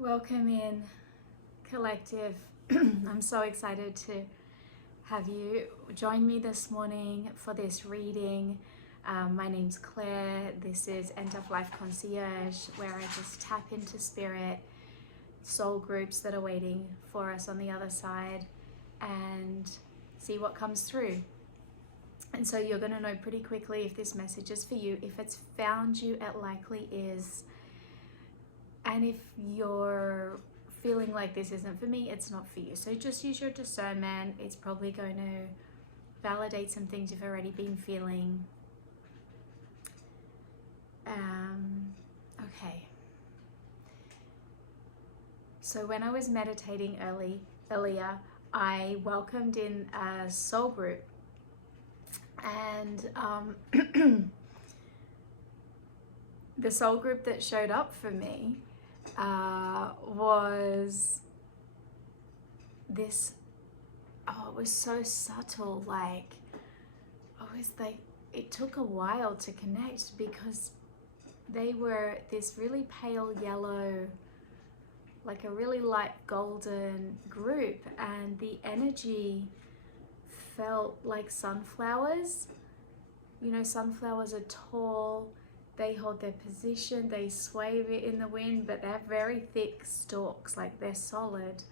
Welcome in, collective. I'm so excited to have you join me this morning for this reading. My name's Claire. This is End of Life Concierge, where I just tap into spirit, soul groups that are waiting for us on the other side, and see what comes through. And so you're going to know pretty quickly if this message is for you. If it's found you, it likely is. And if you're feeling like this isn't for me, it's not for you. So just use your discernment. It's probably going to validate some things you've already been feeling. Okay. So when I was meditating earlier, I welcomed in a soul group. And the soul group that showed up for me was this, it was so subtle, it took a while to connect because they were this really pale yellow, like a really light golden group, and the energy felt like sunflowers. You know, sunflowers are tall, they hold their position, they sway a bit in the wind, but they have very thick stalks, like they're solid,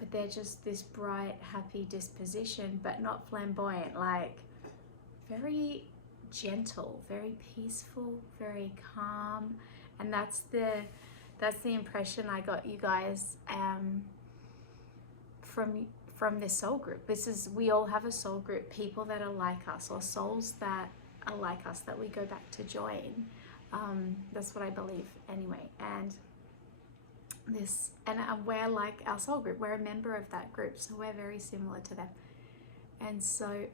but they're just this bright, happy disposition, but not flamboyant, like very gentle, very peaceful, very calm. And that's the impression I got, you guys, from this soul group. We all have a soul group, people that are like us, or souls that are like us that we go back to join. That's what I believe anyway. And we're like our soul group, we're a member of that group, so we're very similar to them. And so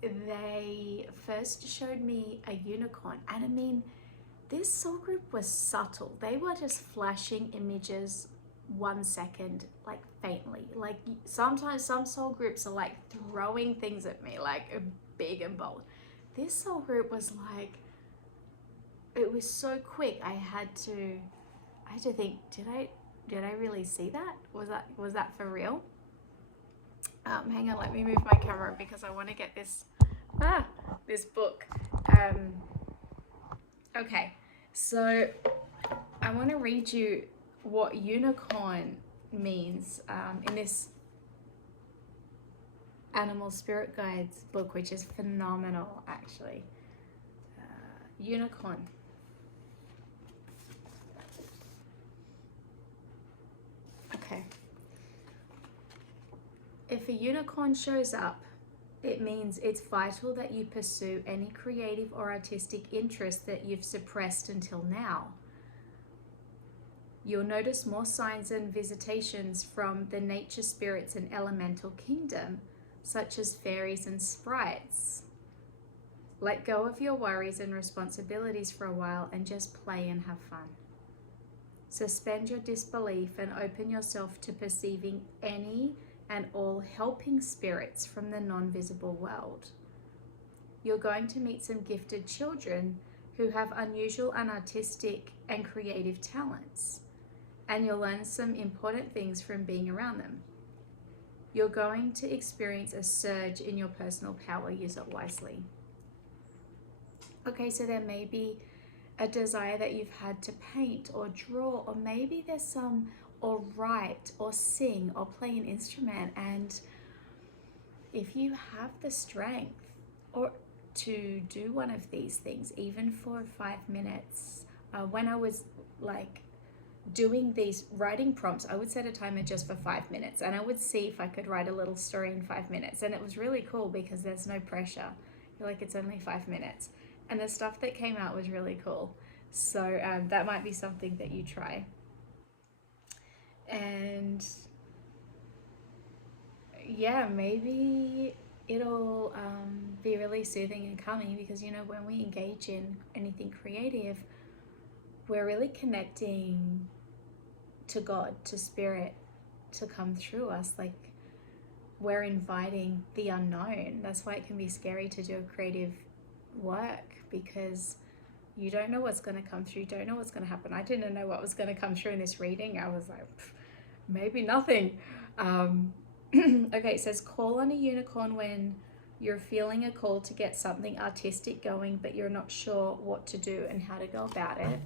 they first showed me a unicorn, and I mean, this soul group was subtle. They were just flashing images 1 second, like faintly. Like sometimes some soul groups are like throwing things at me, like big and bold. This soul group was like, it was so quick. I had to think, did I really see that? Was that for real? Hang on, let me move my camera because I want to get this book. Okay, so I want to read you what unicorn means in this Animal Spirit Guides book, which is phenomenal, actually. Unicorn. Okay. If a unicorn shows up, it means it's vital that you pursue any creative or artistic interest that you've suppressed until now. You'll notice more signs and visitations from the nature spirits and elemental kingdom, such as fairies and sprites. Let go of your worries and responsibilities for a while and just play and have fun. Suspend your disbelief and open yourself to perceiving any and all helping spirits from the non-visible world. You're going to meet some gifted children who have unusual and artistic and creative talents, and you'll learn some important things from being around them. You're going to experience a surge in your personal power. Use it wisely. Okay, so there may be a desire that you've had to paint or draw, or maybe there's some, or write or sing or play an instrument. And if you have the strength or to do one of these things, even for 5 minutes, when I was like doing these writing prompts, I would set a timer just for 5 minutes, and I would see if I could write a little story in 5 minutes. And it was really cool because there's no pressure. You're like, it's only 5 minutes. And the stuff that came out was really cool. So that might be something that you try. And yeah, maybe it'll be really soothing and calming, because, you know, when we engage in anything creative, we're really connecting to God, to spirit, to come through us. Like, we're inviting the unknown. That's why it can be scary to do creative work, because You don't know what's going to come through. You don't know what's going to happen. I didn't know what was going to come through in this reading. I was like, maybe nothing. Okay, it says call on a unicorn when you're feeling a call to get something artistic going, but you're not sure what to do and how to go about it.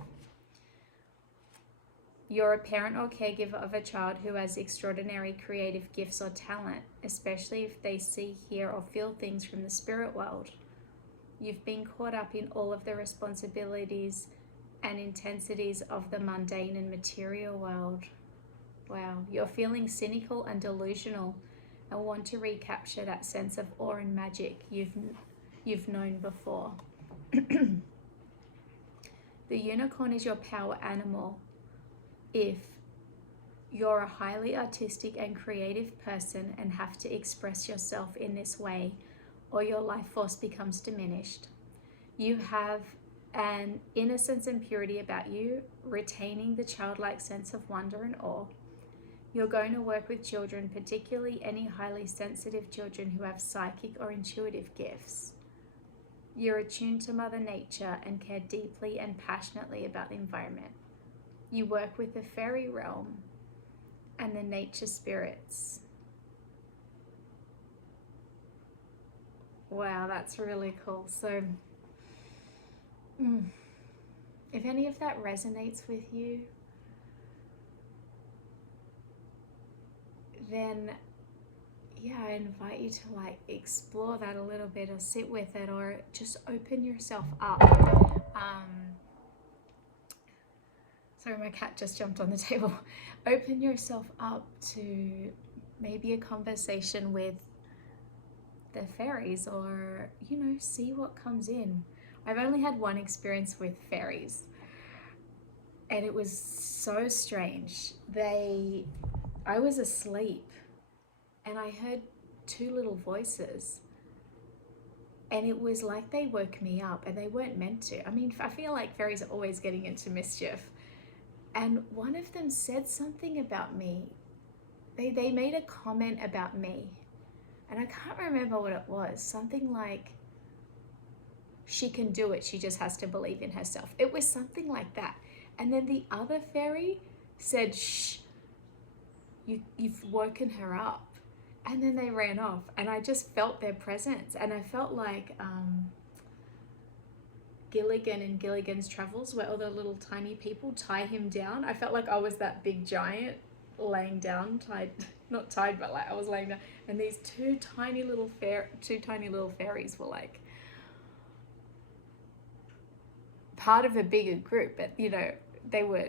You're a parent or caregiver of a child who has extraordinary creative gifts or talent, especially if they see, hear, or feel things from the spirit world. You've been caught up in all of the responsibilities and intensities of the mundane and material world. Wow, you're feeling cynical and delusional and want to recapture that sense of awe and magic you've known before. The unicorn is your power animal. If you're a highly artistic and creative person and have to express yourself in this way, or your life force becomes diminished. You have an innocence and purity about you, retaining the childlike sense of wonder and awe. You're going to work with children, particularly any highly sensitive children who have psychic or intuitive gifts. You're attuned to Mother Nature and care deeply and passionately about the environment. You work with the fairy realm and the nature spirits. Wow, that's really cool. So, if any of that resonates with you, then yeah, I invite you to like explore that a little bit or sit with it or just open yourself up. Sorry, my cat just jumped on the table. Open yourself up to maybe a conversation with the fairies, or see what comes in. I've only had one experience with fairies and it was so strange. I was asleep and I heard two little voices, and it was like they woke me up, and they weren't meant to. I mean, I feel like fairies are always getting into mischief, and one of them said something about me. They made a comment about me, and I can't remember what it was. Something like, she can do it, she just has to believe in herself. It was something like that. And then the other fairy said, shh, you've woken her up. And then they ran off, and I just felt their presence, and I felt like Gilligan in Gilligan's Travels, where all the little tiny people tie him down. I felt like I was that big giant laying down, not tied, but like I was laying down, and these two tiny little fairies were like part of a bigger group, but they were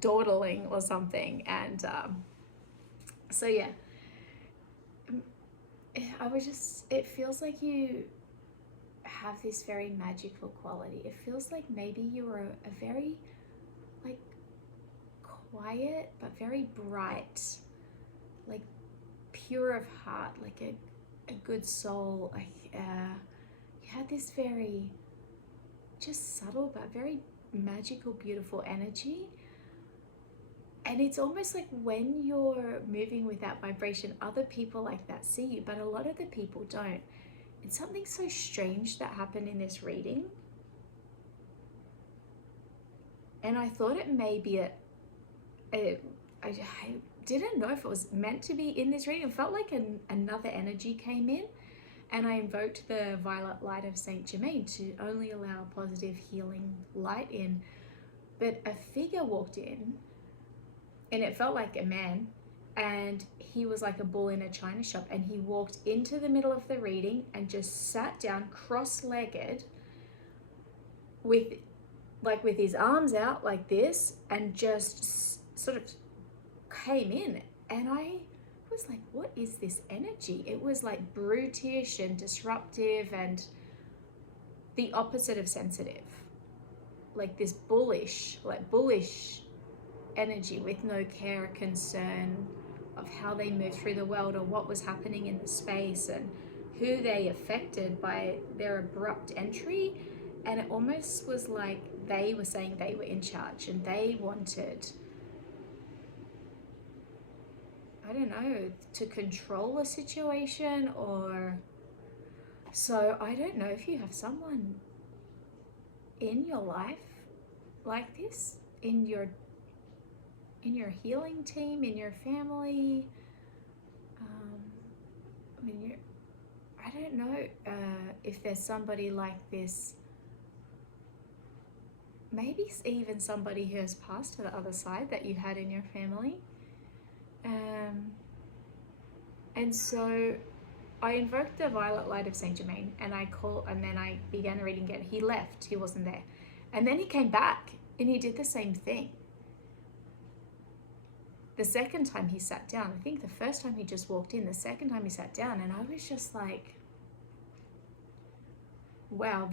dawdling or something. And so yeah, it feels like you have this very magical quality. It feels like maybe you're a very like quiet but very bright, like pure of heart, like a good soul. Like you had this very just subtle but very magical, beautiful energy. And it's almost like when you're moving with that vibration, other people like that see you, but a lot of the people don't. It's something so strange that happened in this reading. And I thought it may be I didn't know if it was meant to be in this reading. It felt like another energy came in, and I invoked the violet light of Saint Germain to only allow positive healing light in. But a figure walked in, and it felt like a man, and he was like a bull in a china shop, and he walked into the middle of the reading and just sat down cross-legged with his arms out like this, and just sort of came in. And I was like, what is this energy? It was like brutish and disruptive and the opposite of sensitive, like this bullish energy with no care or concern of how they moved through the world or what was happening in the space and who they affected by their abrupt entry. And it almost was like they were saying they were in charge and they wanted, I don't know, to control a situation. Or so I don't know if you have someone in your life like this, in your healing team, in your family. I mean, I don't know if there's somebody like this, maybe even somebody who has passed to the other side that you had in your family. And so I invoked the violet light of Saint Germain, and then I began reading again. He left, he wasn't there. And then he came back and he did the same thing. The second time he sat down, I think the first time he just walked in, the second time he sat down, and I was just like, wow,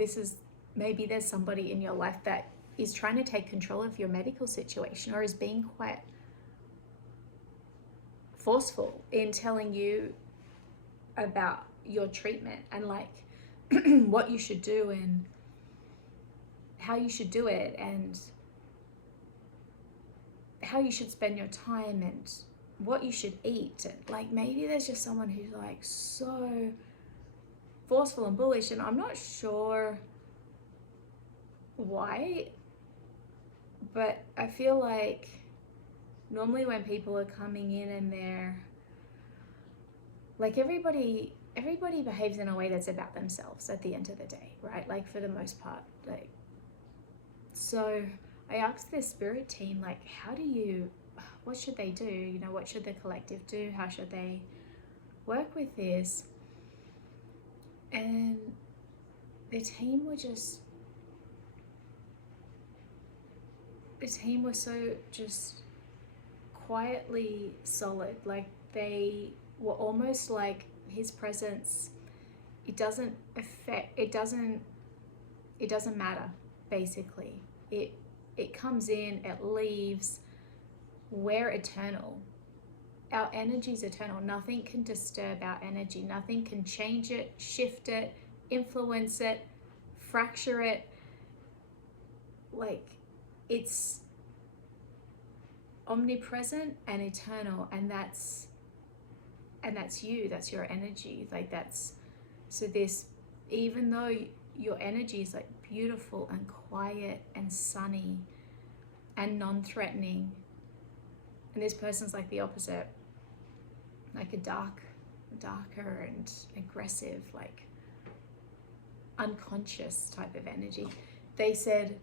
maybe there's somebody in your life that is trying to take control of your medical situation, or is being quite forceful in telling you about your treatment and like what you should do and how you should do it and how you should spend your time and what you should eat. And like, maybe there's just someone who's like so forceful and bullish, and I'm not sure why, but I feel like normally when people are coming in and they're like, everybody behaves in a way that's about themselves at the end of the day, right? Like, for the most part. Like, so I asked this spirit team, like, what should they do? You know, what should the collective do? How should they work with this? And the team was so just quietly solid. Like, they were almost like his presence, it doesn't matter, basically. It comes in, it leaves. We're eternal. Our energy is eternal. Nothing can disturb our energy. Nothing can change it, shift it, influence it, fracture it. Like, it's omnipresent and eternal, and that's you, that's your energy. Like, so this, even though your energy is like beautiful and quiet and sunny and non-threatening, and this person's like the opposite, like a darker and aggressive, like unconscious type of energy. They said,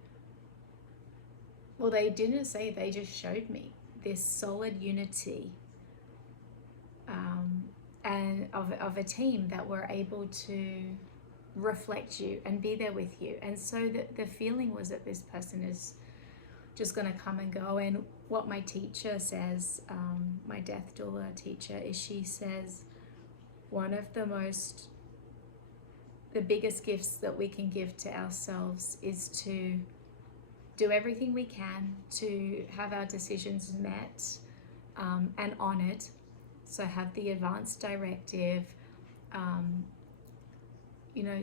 well, they didn't say, they just showed me this solid unity and of a team that were able to reflect you and be there with you. And so the feeling was that this person is just going to come and go. And what my teacher says, my death doula teacher, is she says one of the biggest gifts that we can give to ourselves is to do everything we can to have our decisions met and honored. So have the advance directive,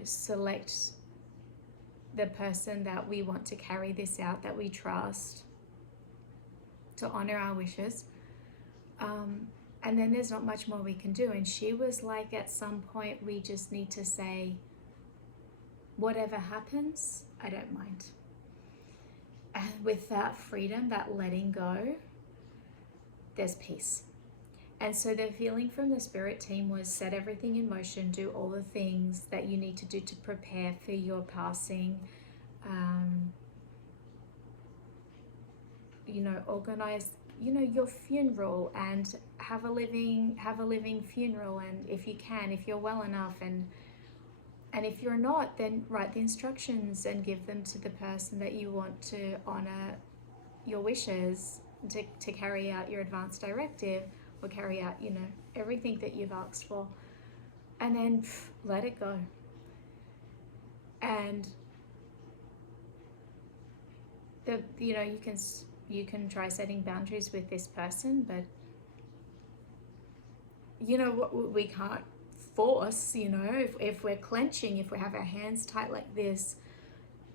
select the person that we want to carry this out, that we trust, to honor our wishes. And then there's not much more we can do. And she was like, at some point, we just need to say, whatever happens, I don't mind. And with that freedom, that letting go, there's peace. And so the feeling from the spirit team was, set everything in motion, do all the things that you need to do to prepare for your passing. Organize, your funeral, and have a living funeral. And if you can, if you're well enough, and if you're not, then write the instructions and give them to the person that you want to honor your wishes, to carry out your advance directive, or carry out, everything that you've asked for. And then let it go. And you can try setting boundaries with this person, but we can't force, if we're clenching, if we have our hands tight like this,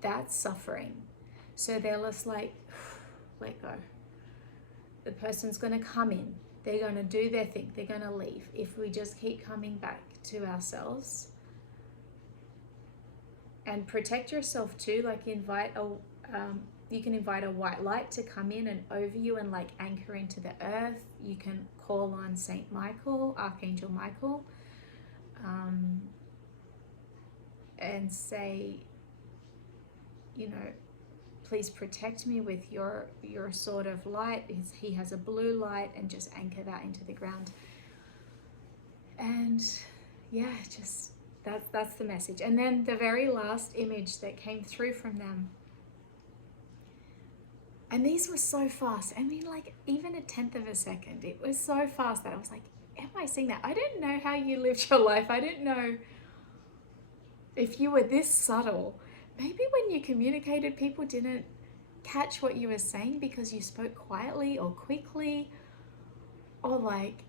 that's suffering. So they're just like, let go. The person's going to come in, they're going to do their thing, they're going to leave. If we just keep coming back to ourselves And protect yourself too, like you can invite a white light to come in and over you and like anchor into the earth. You can call on Saint Michael, Archangel Michael, and say, you know, please protect me with your sword of light. He has a blue light, and just anchor that into the ground. And yeah, just that's the message. And then the very last image that came through from them, and these were so fast. I mean, like even a tenth of a second. It was so fast that I was like, am I seeing that? I didn't know how you lived your life. I didn't know if you were this subtle. Maybe when you communicated, people didn't catch what you were saying because you spoke quietly or quickly, or like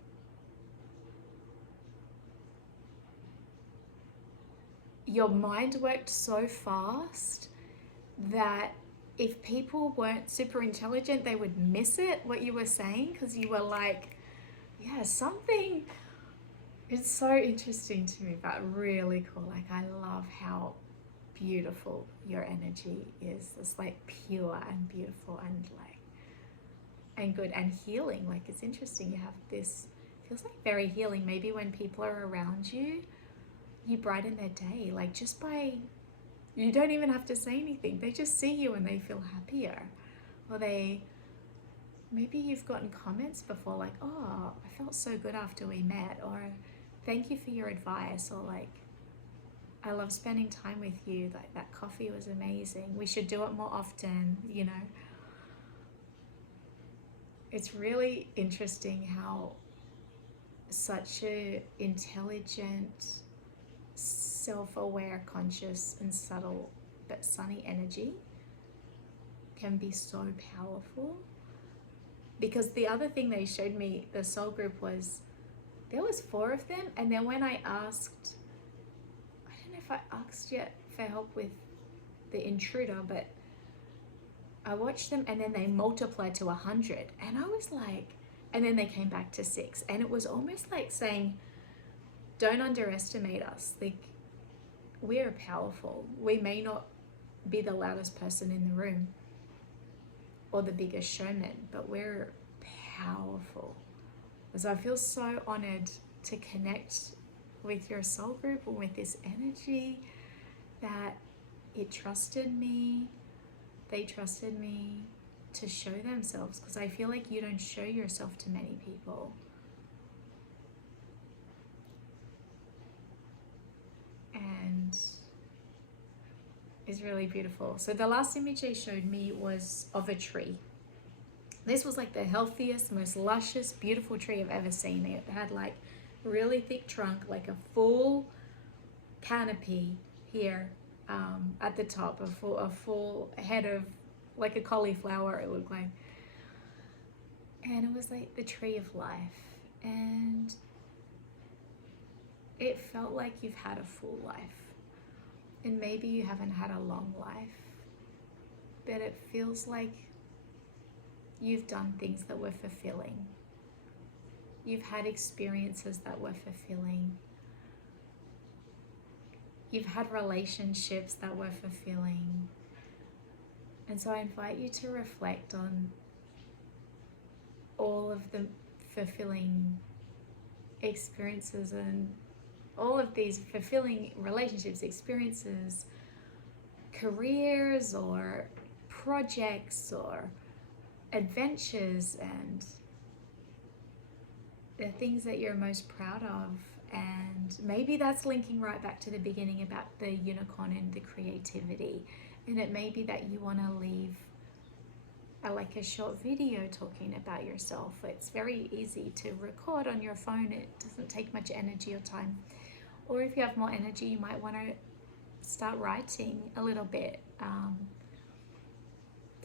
your mind worked so fast that if people weren't super intelligent, they would miss it, what you were saying, because you were like, yeah, something. It's so interesting to me, but really cool. Like, I love how beautiful your energy is. It's like pure and beautiful and like, and good and healing. Like, it's interesting. You have this, feels like very healing. Maybe when people are around you, you brighten their day, like just by, you don't even have to say anything. They just see you and they feel happier. Or maybe you've gotten comments before like, oh, I felt so good after we met, or thank you for your advice, or like, I love spending time with you, like that coffee was amazing, we should do it more often, you know. It's really interesting how such a intelligent, self-aware, conscious and subtle but sunny energy can be so powerful. Because the other thing they showed me, the soul group, was there was 4 of them, and then when I asked, I don't know if I asked yet for help with the intruder, but I watched them and then they multiplied to 100, and I was like, and then they came back to 6, and it was almost like saying, don't underestimate us. Like, we're powerful. We may not be the loudest person in the room or the biggest showman, but we're powerful. So I feel so honored to connect with your soul group and with this energy, that it trusted me. They trusted me to show themselves, because I feel like you don't show yourself to many people. And it's really beautiful. So the last image they showed me was of a tree. This was like the healthiest, most luscious, beautiful tree I've ever seen. It had like really thick trunk, like a full canopy here at the top, a full head of like a cauliflower, it looked like. And it was like the tree of life. And it felt like you've had a full life. And maybe you haven't had a long life, but it feels like you've done things that were fulfilling. You've had experiences that were fulfilling. You've had relationships that were fulfilling. And so I invite you to reflect on all of the fulfilling experiences and all of these fulfilling relationships, experiences, careers or projects or adventures, and the things that you're most proud of. And maybe that's linking right back to the beginning about the unicorn and the creativity. And it may be that you want to leave like a short video talking about yourself. It's very easy to record on your phone. It doesn't take much energy or time. Or if you have more energy, you might want to start writing a little bit.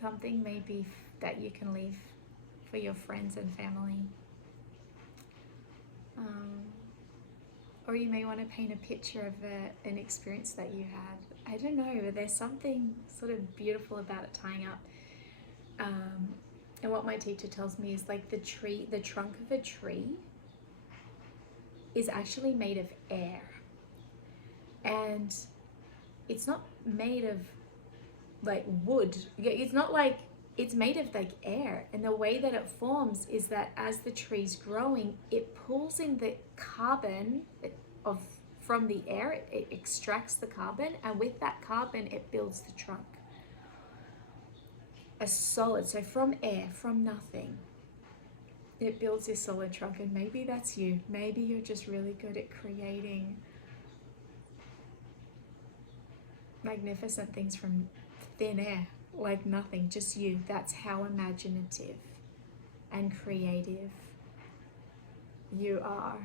Something maybe that you can leave for your friends and family. Or you may want to paint a picture of an experience that you had. I don't know, but there's something sort of beautiful about it tying up. And what my teacher tells me is like the trunk of a tree is actually made of air. And it's not made of like wood. It's not like, it's made of like air, and the way that it forms is that as the tree's growing, it pulls in the carbon of from the air, it extracts the carbon, and with that carbon it builds the trunk, a solid. So from air, from nothing, it builds this solid trunk. And maybe that's you. Maybe you're just really good at creating magnificent things from thin air, like nothing, just you. That's how imaginative and creative you are.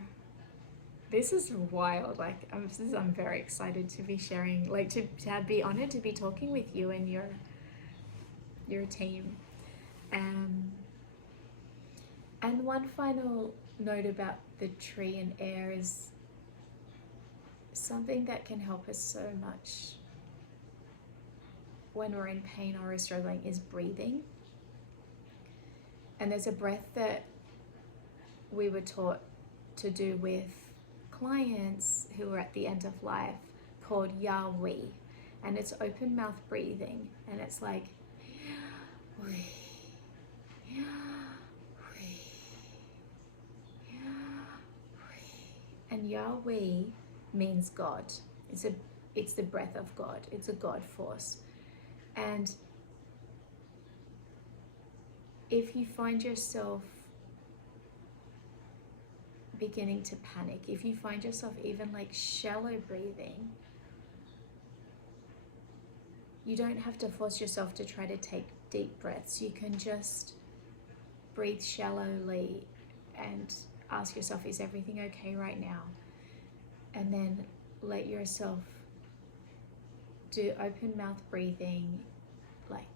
This is wild. Like I'm very excited to be sharing, like to be honored to be talking with you and your team. And one final note about the tree and air is something that can help us so much when we're in pain or we're struggling is breathing. And there's a breath that we were taught to do with clients who are at the end of life called Yahweh. And it's open mouth breathing. And it's like, and Yahweh means God. It's the breath of God. It's a God force. And if you find yourself beginning to panic, if you find yourself even like shallow breathing, you don't have to force yourself to try to take deep breaths. You can just breathe shallowly and ask yourself, is everything okay right now? And then let yourself do open mouth breathing, like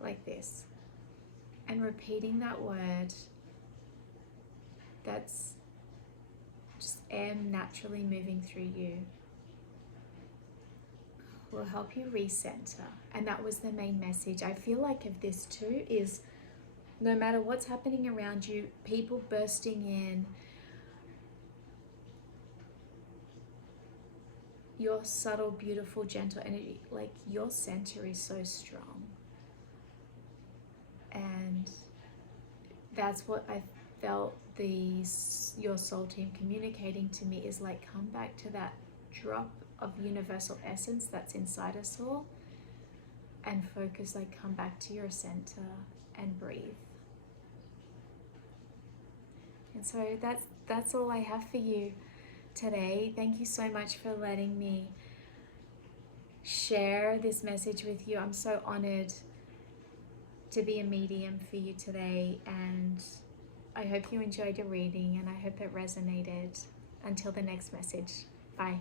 like this, and repeating that word. That's just air naturally moving through you, will help you recenter. And that was the main message I feel like of this too, is no matter what's happening around you, people bursting in, your subtle, beautiful, gentle energy, like your center is so strong. And that's what I felt your soul team communicating to me, is like, come back to that drop of universal essence that's inside us all, and focus, like come back to your center and breathe. And so that's all I have for you today. Thank you so much for letting me share this message with you. I'm so honored to be a medium for you today, and I hope you enjoyed your reading, and I hope it resonated. Until the next message, bye.